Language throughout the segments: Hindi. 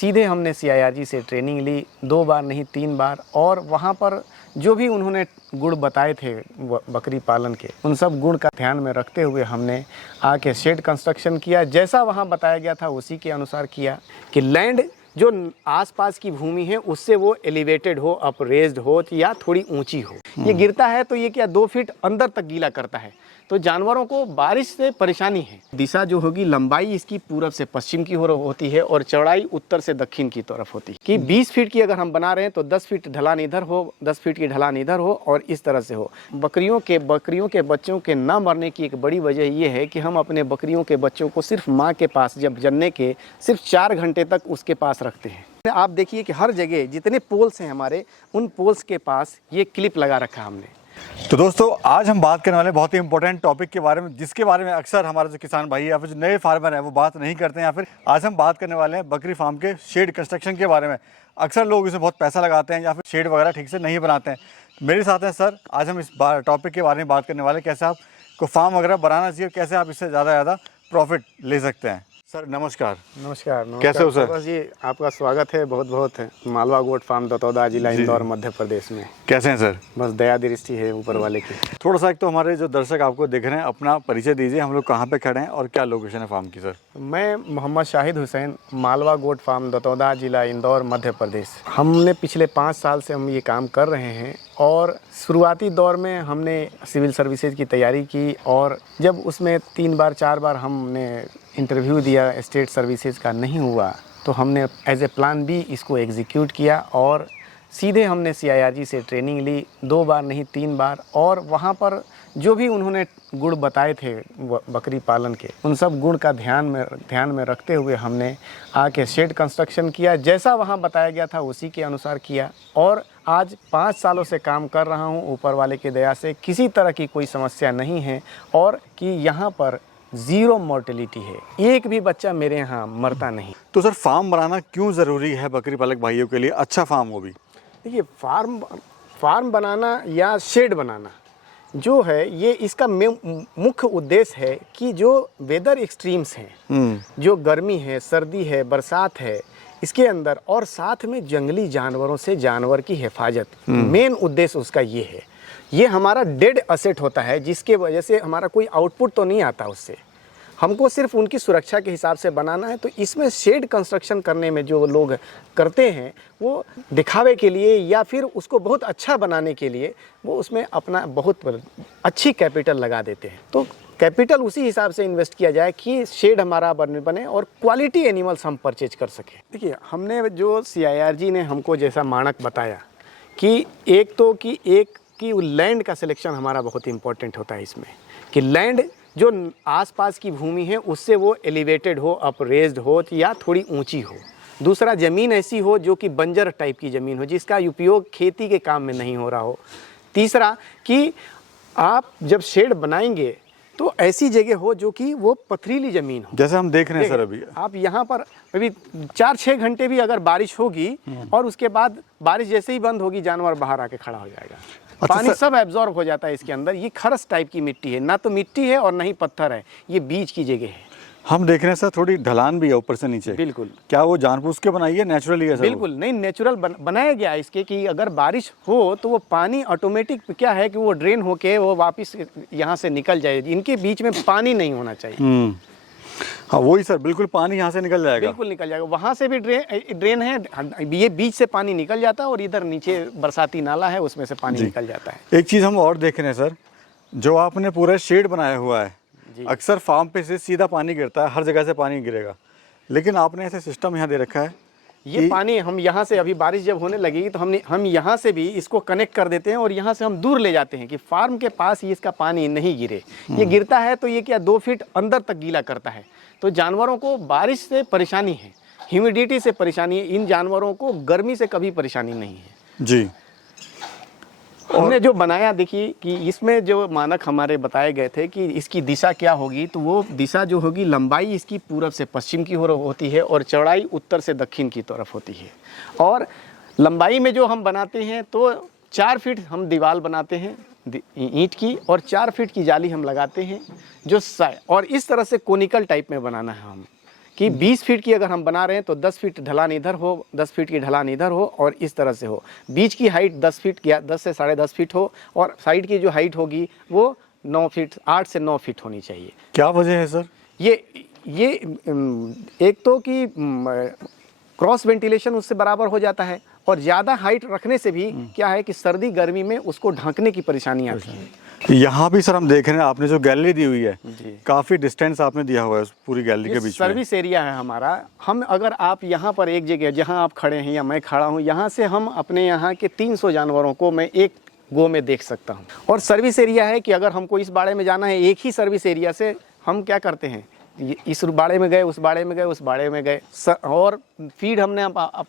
सीधे हमने CIRG से ट्रेनिंग ली 2 बार नहीं 3 बार, और वहाँ पर जो भी उन्होंने गुण बताए थे बकरी पालन के, उन सब गुण का ध्यान में रखते हुए हमने आके शेड कंस्ट्रक्शन किया। जैसा वहाँ बताया गया था उसी के अनुसार किया कि लैंड जो आसपास की भूमि है उससे वो एलिवेटेड हो, अपरेज्ड हो या थोड़ी ऊंची हो। ये गिरता है तो ये क्या 2 फीट अंदर तक गीला करता है, तो जानवरों को बारिश से परेशानी है। दिशा जो होगी, लंबाई इसकी पूरब से पश्चिम की होती है और चौड़ाई उत्तर से दक्षिण की तरफ होती है कि 20 फीट की अगर हम बना रहे हैं तो 10 फीट ढलान इधर हो, 10 फीट की ढलान इधर हो और इस तरह से हो। बकरियों के बच्चों के ना मरने की एक बड़ी वजह ये है कि हम अपने बकरियों के बच्चों को सिर्फ माँ के पास जब जन्ने के सिर्फ 4 घंटे तक उसके पास रखते हैं। आप देखिए कि हर जगह जितने पोल्स हैं हमारे, उन पोल्स के पास ये क्लिप लगा रखा हमने। तो दोस्तों, आज हम बात करने वाले बहुत ही इंपॉर्टेंट टॉपिक के बारे में, जिसके बारे में अक्सर हमारे जो किसान भाई या फिर जो नए फार्मर हैं वो बात नहीं करते हैं, या फिर आज हम बात करने वाले हैं बकरी फार्म के शेड कंस्ट्रक्शन के बारे में। अक्सर लोग इसमें बहुत पैसा लगाते हैं या फिर शेड वगैरह ठीक से नहीं बनाते हैं। मेरे साथ हैं सर, आज हम इस टॉपिक के बारे में बात करने वाले हैं, कैसे आपको फार्म वगैरह बनाना चाहिए, कैसे आप इससे ज़्यादा प्रॉफिट ले सकते हैं। सर नमस्कार। नमस्कार। कैसे हो सर? बस जी, आपका स्वागत है, बहुत बहुत है। मालवा गोट फार्म दतौदा, जिला इंदौर, मध्य प्रदेश में। कैसे हैं सर? बस दया दृष्टि है ऊपर वाले की। थोड़ा सा एक तो हमारे जो दर्शक आपको देख रहे हैं, अपना परिचय दीजिए, हम लोग कहाँ पे खड़े हैं और क्या लोकेशन है फार्म की सर? मैं मोहम्मद शाहिद हुसैन, मालवा गोट फार्म दतौदा, जिला इंदौर, मध्य प्रदेश। हमने पिछले 5 साल से हम ये काम कर रहे हैं और शुरुआती दौर में हमने सिविल सर्विसेज की तैयारी की, और जब उसमें 3 बार 4 बार हमने इंटरव्यू दिया, स्टेट सर्विसेज का नहीं हुआ, तो हमने एज ए प्लान बी इसको एग्जीक्यूट किया और सीधे हमने CIRG से ट्रेनिंग ली 2 बार नहीं 3 बार, और वहाँ पर जो भी उन्होंने गुण बताए थे बकरी पालन के, उन सब गुण का ध्यान में रखते हुए हमने आके शेड कंस्ट्रक्शन किया। जैसा वहाँ बताया गया था उसी के अनुसार किया, और आज 5 सालों से काम कर रहा हूँ। ऊपर वाले की दया से किसी तरह की कोई समस्या नहीं है, और कि यहाँ पर 0 मोर्टेलिटी है, एक भी बच्चा मेरे यहाँ मरता नहीं। तो सर, फार्म बनाना क्यों ज़रूरी है बकरी पालक भाइयों के लिए, अच्छा फार्म हो भी? देखिए, फार्म बनाना या शेड बनाना जो है, ये इसका मुख्य उद्देश्य है कि जो वेदर एक्सट्रीम्स हैं, जो गर्मी है, सर्दी है, बरसात है, इसके अंदर, और साथ में जंगली जानवरों से जानवर की हिफाजत, मेन उद्देश्य उसका ये है। ये हमारा डेड असेट होता है, जिसके वजह से हमारा कोई आउटपुट तो नहीं आता उससे, हमको सिर्फ उनकी सुरक्षा के हिसाब से बनाना है। तो इसमें शेड कंस्ट्रक्शन करने में जो लोग करते हैं वो दिखावे के लिए या फिर उसको बहुत अच्छा बनाने के लिए वो उसमें अपना बहुत अच्छी कैपिटल लगा देते हैं। तो कैपिटल उसी हिसाब से इन्वेस्ट किया जाए कि शेड हमारा बने और क्वालिटी एनिमल्स हम परचेज कर सकें। देखिए, हमने जो CIRG ने हमको जैसा मानक बताया कि एक तो कि लैंड का सिलेक्शन हमारा बहुत इंपॉर्टेंट होता है इसमें, कि लैंड जो आसपास की भूमि है उससे वो एलिवेटेड हो, अपरेज्ड हो या थोड़ी ऊंची हो। दूसरा, ज़मीन ऐसी हो जो कि बंजर टाइप की ज़मीन हो, जिसका उपयोग खेती के काम में नहीं हो रहा हो। तीसरा, कि आप जब शेड बनाएंगे तो ऐसी जगह हो जो कि वो पथरीली ज़मीन हो, जैसे हम देख रहे हैं सर। अभी आप यहाँ पर अभी 4-6 घंटे भी अगर बारिश होगी और उसके बाद बारिश जैसे ही बंद होगी, जानवर बाहर आके खड़ा हो जाएगा। अच्छा, पानी सब एब्जॉर्ब हो जाता है इसके अंदर। ये खरस टाइप की मिट्टी है, ना तो मिट्टी है और ना ही पत्थर है, ये बीच की जगह है। हम देख रहे हैं सर, थोड़ी ढलान भी है ऊपर से नीचे। बिल्कुल। क्या वो जानबूझ के बनाई है, नेचुरली है सर? बिल्कुल नहीं, नेचुरल बनाया गया है इसके, कि अगर बारिश हो तो वो पानी ऑटोमेटिक क्या है कि वो ड्रेन होके वो वापस यहाँ से निकल जाए। इनके बीच में पानी नहीं होना चाहिए। हाँ वही सर, बिल्कुल पानी यहाँ से निकल जाएगा। बिल्कुल निकल जाएगा। वहाँ से भी ड्रेन है, ये बीच से पानी निकल जाता है और इधर नीचे बरसाती नाला है, उसमें से पानी निकल जाता है। एक चीज़ हम और देख रहे हैं सर, जो आपने पूरा शेड बनाया हुआ है, अक्सर फार्म पे से सीधा पानी गिरता है, हर जगह से पानी गिरेगा, लेकिन आपने ऐसे सिस्टम यहाँ दे रखा है। ये पानी हम यहाँ से, अभी बारिश जब होने लगेगी तो हम यहाँ से भी इसको कनेक्ट कर देते हैं और यहाँ से हम दूर ले जाते हैं कि फार्म के पास ही इसका पानी नहीं गिरे। ये गिरता है तो ये क्या 2 फीट अंदर तक गीला करता है। तो जानवरों को बारिश से परेशानी है, ह्यूमिडिटी से परेशानी है, इन जानवरों को गर्मी से कभी परेशानी नहीं है जी। हमने जो बनाया, देखिए कि इसमें जो मानक हमारे बताए गए थे कि इसकी दिशा क्या होगी, तो वो दिशा जो होगी, लंबाई इसकी पूरब से पश्चिम की होती है और चौड़ाई उत्तर से दक्षिण की तरफ होती है। और लंबाई में जो हम बनाते हैं तो 4 फीट हम दीवार बनाते हैं ईंट की, और 4 फीट की जाली हम लगाते हैं और इस तरह से कोनिकल टाइप में बनाना है हम, कि 20 फीट की अगर हम बना रहे हैं तो 10 फीट ढलान इधर हो, 10 फीट की ढलान इधर हो और इस तरह से हो। बीच की हाइट 10 फीट या 10 से 10.5 फीट हो और साइड की जो हाइट होगी वो 9 फीट, 8 से 9 फीट होनी चाहिए। क्या वजह है सर? ये एक तो कि क्रॉस वेंटिलेशन उससे बराबर हो जाता है और ज़्यादा हाइट रखने से भी क्या है कि सर्दी गर्मी में उसको ढकने की परेशानी आती है। यहाँ भी सर हम देख रहे हैं आपने जो गैलरी दी हुई है, जी। काफ़ी डिस्टेंस आपने दिया हुआ है उस पूरी गैलरी के बीच में। सर्विस एरिया है हमारा। हम अगर आप यहाँ पर एक जगह जहाँ आप खड़े हैं या मैं खड़ा हूँ, यहाँ से हम अपने यहाँ के 300 जानवरों को मैं एक गो में देख सकता हूँ। और सर्विस एरिया है कि अगर हमको इस बाड़े में जाना है, एक ही सर्विस एरिया से हम क्या करते हैं, इस बाड़े में गए, उस बाड़े में गए, उस बाड़े में गए। और फीड हमने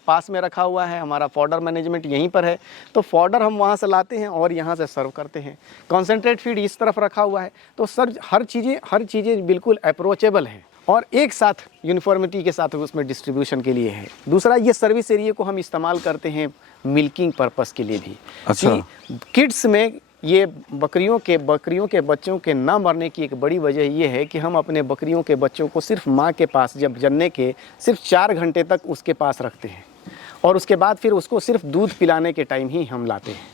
पास में रखा हुआ है, हमारा फॉडर मैनेजमेंट यहीं पर है, तो फॉडर हम वहाँ से लाते हैं और यहाँ से सर्व करते हैं। कॉन्सेंट्रेट फीड इस तरफ रखा हुआ है। तो सर हर चीज़ें बिल्कुल अप्रोचेबल हैं और एक साथ यूनिफॉर्मिटी के साथ उसमें डिस्ट्रीब्यूशन के लिए है। दूसरा, ये सर्विस एरिया को हम इस्तेमाल करते हैं मिल्किंग पर्पस के लिए भी। अच्छा। किड्स में ये बकरियों के बच्चों के ना मरने की एक बड़ी वजह ये है कि हम अपने बकरियों के बच्चों को सिर्फ माँ के पास जब जन्ने के सिर्फ 4 घंटे तक उसके पास रखते हैं और उसके बाद फिर उसको सिर्फ दूध पिलाने के टाइम ही हम लाते हैं।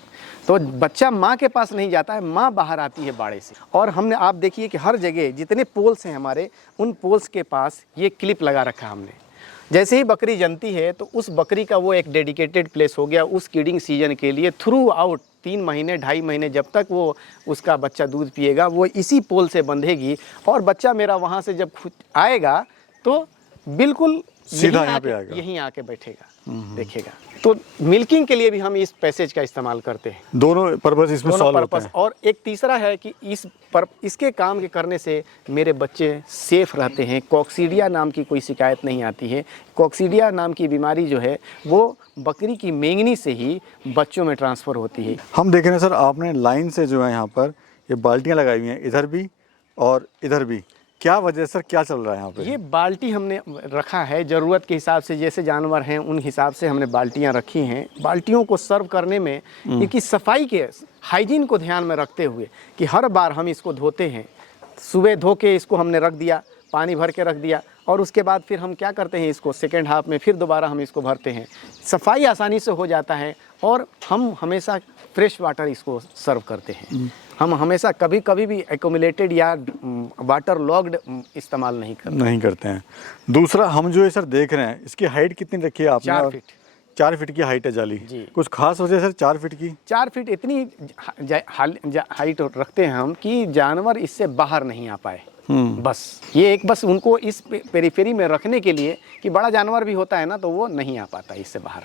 तो बच्चा माँ के पास नहीं जाता है, माँ बाहर आती है बाड़े से। और हमने, आप देखिए कि हर जगह जितने पोल्स हैं हमारे, उन पोल्स के पास ये क्लिप लगा रखा है हमने। जैसे ही बकरी जनती है तो उस बकरी का वो एक डेडिकेटेड प्लेस हो गया उस कीडिंग सीजन के लिए। थ्रू आउट 3 महीने 2.5 महीने जब तक वो उसका बच्चा दूध पिएगा, वो इसी पोल से बंधेगी और बच्चा मेरा वहाँ से जब आएगा तो बिल्कुल सीधा यहाँ पे आएगा, यहीं आके बैठेगा, देखेगा। तो मिल्किंग के लिए भी हम इस पैसेज का इस्तेमाल करते हैं। दोनों पर्पस इसमें सॉल्व होते हैं। और एक तीसरा है कि इसके काम के करने से मेरे बच्चे सेफ रहते हैं। कॉक्सीडिया नाम की कोई शिकायत नहीं आती है। कॉक्सीडिया नाम की बीमारी जो है वो बकरी की मेंगनी से ही बच्चों में ट्रांसफ़र होती है। हम देख रहे हैं सर, आपने लाइन से जो है यहाँ पर ये बाल्टियाँ लगाई हुई हैं, इधर भी और इधर भी। क्या वजह सर, क्या चल रहा है यहाँ पे? ये बाल्टी हमने रखा है ज़रूरत के हिसाब से, जैसे जानवर हैं उन हिसाब से हमने बाल्टियाँ रखी हैं। बाल्टियों को सर्व करने में इनकी सफाई के, हाइजीन को ध्यान में रखते हुए कि हर बार हम इसको धोते हैं। सुबह धो के इसको हमने रख दिया, पानी भर के रख दिया और उसके बाद फिर हम क्या करते हैं, इसको सेकेंड हाफ में फिर दोबारा हम इसको भरते हैं। सफाई आसानी से हो जाता है और हम हमेशा फ्रेश वाटर इसको सर्व करते हैं। हम हमेशा कभी भी एक्यूमुलेटेड या वाटर लॉग्ड इस्तेमाल नहीं करते हैं। दूसरा, हम जो है सर देख रहे हैं, इसकी हाइट कितनी रखी है आपने? 4 फीट। 4 फीट की हाइट है जाली जी। कुछ खास वजह सर 4 फीट की? 4 फीट इतनी हाइट रखते हैं हम कि जानवर इससे बाहर नहीं आ पाए। बस ये बस उनको इस पेरीफेरी में रखने के लिए कि बड़ा जानवर भी होता है ना तो वो नहीं आ पाता इससे बाहर।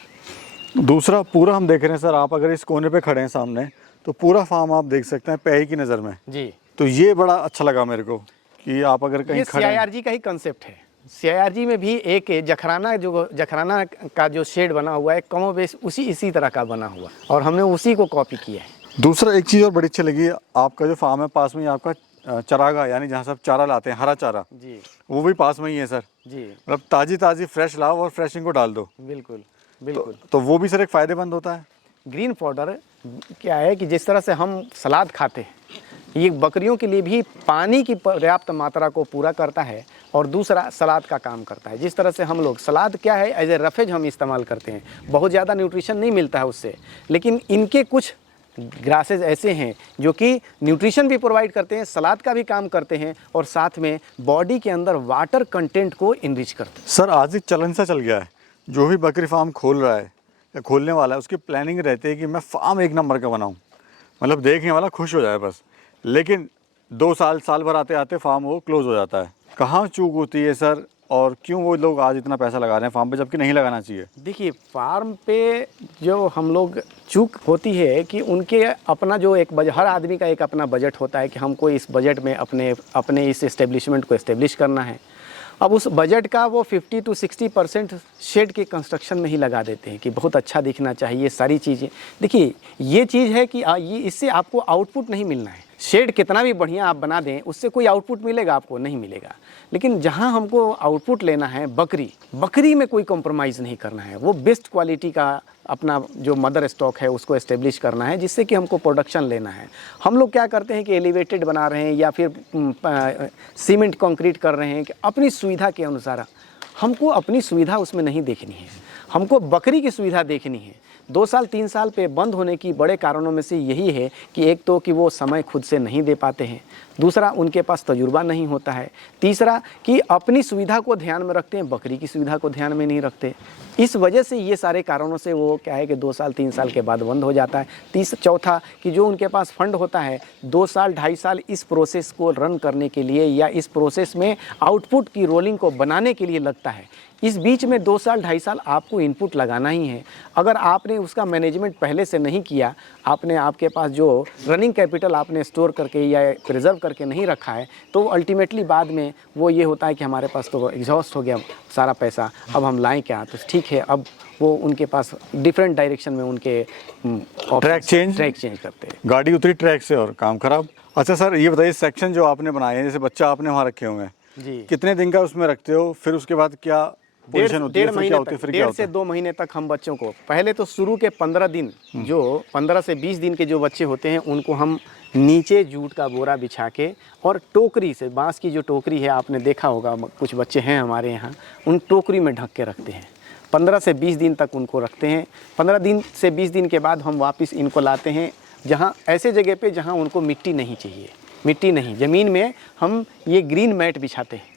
दूसरा, पूरा हम देख रहे हैं सर, आप अगर इस कोने पे खड़े हैं सामने तो पूरा फार्म आप देख सकते हैं पैही की नज़र में जी। तो ये बड़ा अच्छा लगा मेरे को कि आप अगर कहीं खड़े हैं। CIRG का ही कंसेप्ट है। CIRG में भी एक जखराना का जो शेड बना हुआ है कमोबेश इसी तरह का बना हुआ और हमने उसी को कॉपी किया है। दूसरा, एक चीज़ और बड़ी अच्छी लगी, आपका जो फार्म है पास में ही आपका चरागा, यानी जहाँ सब चारा लाते हैं, हरा चारा जी, वो भी पास में ही है सर जी। मतलब ताज़ी फ्रेश लाओ और फ्रेश इनको डाल दो। बिल्कुल बिल्कुल। तो वो भी सर एक फ़ायदेमंद होता है। ग्रीन पाउडर क्या है कि जिस तरह से हम सलाद खाते हैं, ये बकरियों के लिए भी पानी की पर्याप्त मात्रा को पूरा करता है और दूसरा सलाद का काम करता है। जिस तरह से हम लोग सलाद क्या है, एज ए रफेज हम इस्तेमाल करते हैं, बहुत ज़्यादा न्यूट्रिशन नहीं मिलता है उससे, लेकिन इनके कुछ ग्रासेस ऐसे हैं जो कि न्यूट्रिशन भी प्रोवाइड करते हैं, सलाद का भी काम करते हैं और साथ में बॉडी के अंदर वाटर कंटेंट को इनरिच करते हैं। सर आज एक चलन सा चल गया है, जो भी बकरी फार्म खोल रहा है या खोलने वाला है उसकी प्लानिंग रहती है कि मैं फार्म 1 नंबर का बनाऊं, मतलब देखने वाला खुश हो जाए बस। लेकिन 2 साल भर आते आते फार्म वो क्लोज़ हो जाता है। कहाँ चूक होती है सर और क्यों वो लोग आज इतना पैसा लगा रहे हैं फार्म पे जबकि नहीं लगाना चाहिए? देखिए, फार्म पे जो हम लोग चूक होती है कि उनके अपना जो एक हर आदमी का एक अपना बजट होता है कि हमको इस बजट में अपने इस एस्टेब्लिशमेंट को एस्टेब्लिश करना है। अब उस बजट का वो 50 to 60% शेड के कंस्ट्रक्शन में ही लगा देते हैं कि बहुत अच्छा दिखना चाहिए सारी चीज़ें। देखिए, ये चीज़ है कि ये इससे आपको आउटपुट नहीं मिलना है। शेड कितना भी बढ़िया आप बना दें, उससे कोई आउटपुट मिलेगा आपको? नहीं मिलेगा। लेकिन जहां हमको आउटपुट लेना है, बकरी में कोई कॉम्प्रोमाइज़ नहीं करना है। वो बेस्ट क्वालिटी का अपना जो मदर स्टॉक है उसको एस्टेब्लिश करना है, जिससे कि हमको प्रोडक्शन लेना है। हम लोग क्या करते हैं कि एलिवेटेड बना रहे हैं या फिर सीमेंट कंक्रीट कर रहे हैं कि अपनी सुविधा के अनुसार हमको अपनी सुविधा उसमें नहीं देखनी है, हमको बकरी की सुविधा देखनी है। 2 साल 3 साल पे बंद होने की बड़े कारणों में से यही है कि एक तो कि वो समय खुद से नहीं दे पाते हैं, दूसरा उनके पास तजुर्बा नहीं होता है, तीसरा कि अपनी सुविधा को ध्यान में रखते हैं, बकरी की सुविधा को ध्यान में नहीं रखते। इस वजह से ये सारे कारणों से वो क्या है कि 2 साल 3 साल के बाद बंद हो जाता है। चौथा कि जो उनके पास फंड होता है 2 साल 2.5 साल इस प्रोसेस को रन करने के लिए या इस प्रोसेस में आउटपुट की रोलिंग को बनाने के लिए लगता है। इस बीच में 2 साल 2.5 साल आपको इनपुट लगाना ही है। अगर आपने उसका मैनेजमेंट पहले से नहीं किया, आपने आपके पास जो रनिंग कैपिटल आपने स्टोर करके या प्रिजर्व करके नहीं रखा है, तो अल्टीमेटली बाद में वो ये होता है कि हमारे पास तो एग्जॉस्ट हो गया सारा पैसा, अब हम लाएं क्या। तो ठीक है, अब वो उनके पास डिफरेंट डायरेक्शन में उनके ट्रैक चेंज करते हैं, गाड़ी उतरी ट्रैक से और काम खराब। अच्छा सर, ये बताइए सेक्शन जो आपने बनाए हैं, जैसे बच्चा आपने वहाँ रखे हुए हैं जी, कितने दिन का उसमें रखते हो, फिर उसके बाद क्या पोजीशन होती है, फिर क्या होती है, फिर क्या 1.5 होता से है? 2 महीने तक हम बच्चों को पहले तो शुरू के 15 दिन, जो 15 से 20 दिन के जो बच्चे होते हैं उनको हम नीचे जूट का बोरा बिछा के और टोकरी से, बांस की जो टोकरी है आपने देखा होगा, कुछ बच्चे हैं हमारे यहाँ, उन टोकरी में ढक के रखते हैं। 15 से 20 दिन तक उनको रखते हैं। 15 दिन से 20 दिन के बाद हम वापस इनको लाते हैं जहाँ ऐसे जगह पे जहाँ उनको मिट्टी नहीं चाहिए, मिट्टी नहीं, ज़मीन में हम ये ग्रीन मैट बिछाते हैं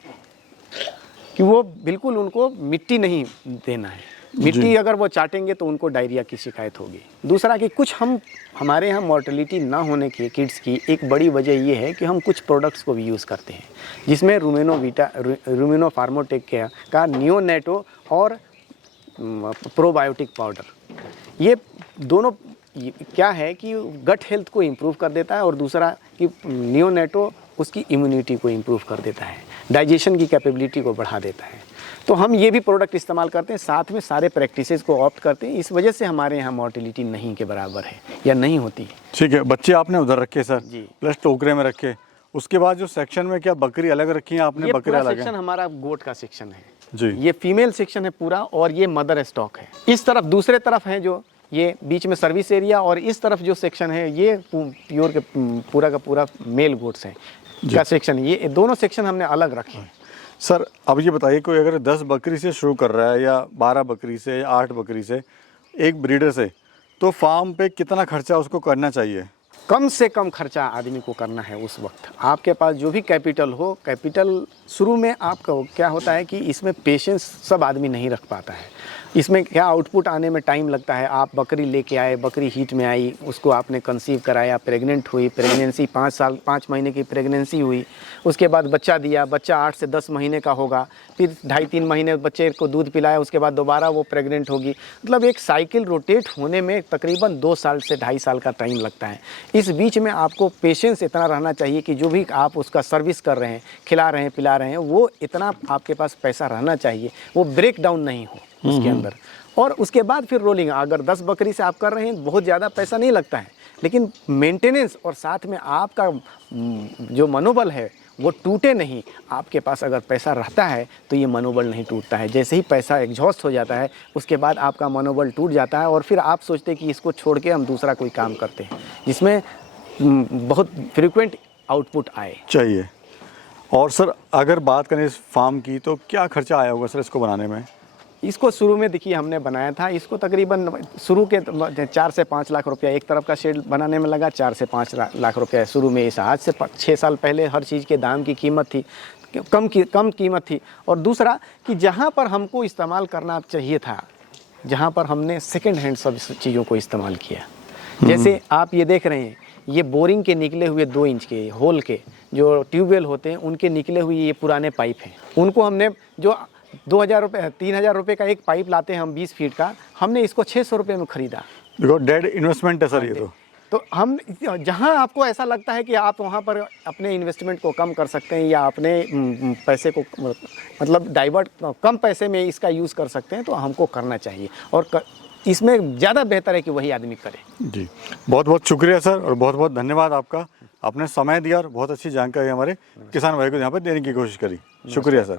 कि वो बिल्कुल उनको मिट्टी नहीं देना है। मिट्टी अगर वो चाटेंगे तो उनको डायरिया की शिकायत होगी। दूसरा कि कुछ हमारे यहाँ मॉर्टेलिटी ना होने की किड्स की एक बड़ी वजह ये है कि हम कुछ प्रोडक्ट्स को भी यूज़ करते हैं, जिसमें रूमिनो फार्मोटेक का नियोनेटो और प्रोबायोटिक पाउडर, ये दोनों क्या है कि गट हेल्थ को इम्प्रूव कर देता है और दूसरा कि नियोनेटो उसकी इम्यूनिटी को इम्प्रूव कर देता है, डाइजेशन की कैपेबिलिटी को बढ़ा देता है। तो हम ये भी प्रोडक्ट इस्तेमाल करते हैं, साथ में सारे प्रैक्टिसेस को ऑप्ट करते हैं। इस वजह से हमारे यहाँ मॉर्टेलिटी नहीं के बराबर है या नहीं होती। ठीक है, बच्चे आपने उधर रखे सर जी, प्लस टोकरे में रखे, उसके बाद जो सेक्शन में क्या बकरी अलग रखी है आपने? बकरी अलग सेक्शन है हमारा गोट का सेक्शन है जी, ये फीमेल सेक्शन है पूरा, और ये मदर स्टॉक है। इस तरफ दूसरे तरफ है जो ये बीच में सर्विस एरिया, और इस तरफ जो सेक्शन है ये प्योर के पूरा का पूरा मेल गोट्स है का सेक्शन। ये दोनों सेक्शन हमने अलग रखे हैं। सर अब ये बताइए, कोई अगर 10 बकरी से शुरू कर रहा है या 12 बकरी से या 8 बकरी से, एक ब्रीडर से, तो फार्म पे कितना खर्चा उसको करना चाहिए? कम से कम खर्चा आदमी को करना है उस वक्त। आपके पास जो भी कैपिटल हो, कैपिटल शुरू में आपका क्या होता है कि इसमें पेशेंस सब आदमी नहीं रख पाता है। इसमें क्या आउटपुट आने में टाइम लगता है। आप बकरी लेके आए, बकरी हीट में आई, उसको आपने कंसीव कराया, प्रेग्नेंट हुई, प्रेगनेंसी 5 महीने की प्रेगनेंसी हुई, उसके बाद बच्चा दिया, बच्चा 8 से 10 महीने का होगा, फिर 2.5-3 महीने बच्चे को दूध पिलाया, उसके बाद दोबारा वो प्रेग्नेंट होगी। मतलब एक साइकिल रोटेट होने में तकरीबन 2 साल से 2.5 साल का टाइम लगता है। इस बीच में आपको पेशेंस इतना रहना चाहिए कि जो भी आप उसका सर्विस कर रहे हैं, खिला रहे हैं, पिला रहे हैं, वो इतना आपके पास पैसा रहना चाहिए, वो ब्रेक डाउन नहीं हो उसके अंदर। और उसके बाद फिर रोलिंग, अगर 10 बकरी से आप कर रहे हैं बहुत ज़्यादा पैसा नहीं लगता है, लेकिन मेंटेनेंस और साथ में आपका जो मनोबल है वो टूटे नहीं। आपके पास अगर पैसा रहता है तो ये मनोबल नहीं टूटता है। जैसे ही पैसा एग्जॉस्ट हो जाता है उसके बाद आपका मनोबल टूट जाता है और फिर आप सोचते हैं कि इसको छोड़ के हम दूसरा कोई काम करते हैं जिसमें बहुत फ्रीक्वेंट आउटपुट आए चाहिए। और सर अगर बात करें इस फार्म की, तो क्या खर्चा आया होगा सर इसको बनाने में? इसको शुरू में देखिए हमने बनाया था, इसको तकरीबन शुरू के 4 से 5 लाख रुपया एक तरफ का शेड बनाने में लगा। 4 से 5 लाख रुपया शुरू में। इस आज से 6 साल पहले हर चीज़ के दाम की कीमत थी, कम कीमत थी। और दूसरा कि जहाँ पर हमको इस्तेमाल करना चाहिए था, जहाँ पर हमने सेकेंड हैंड सब चीज़ों को इस्तेमाल किया। जैसे आप ये देख रहे हैं, ये बोरिंग के निकले हुए 2 इंच के होल के जो ट्यूबवेल होते हैं उनके निकले हुए ये पुराने पाइप हैं, उनको हमने जो 2,000 रुपये 3,000 रुपये का एक पाइप लाते हैं हम 20 फीट का, हमने इसको 600 रुपये में ख़रीदा। देखो डेड इन्वेस्टमेंट है सर ये तो हम जहां आपको ऐसा लगता है कि आप वहां पर अपने इन्वेस्टमेंट को कम कर सकते हैं या अपने पैसे को मतलब डाइवर्ट कम पैसे में इसका यूज़ कर सकते हैं, तो हमको करना चाहिए और इसमें ज़्यादा बेहतर है कि वही आदमी करे। जी, बहुत बहुत शुक्रिया सर और बहुत बहुत धन्यवाद आपका। आपने समय दिया और बहुत अच्छी जानकारी हमारे किसान भाई को यहाँ पर देने की कोशिश करी। शुक्रिया सर।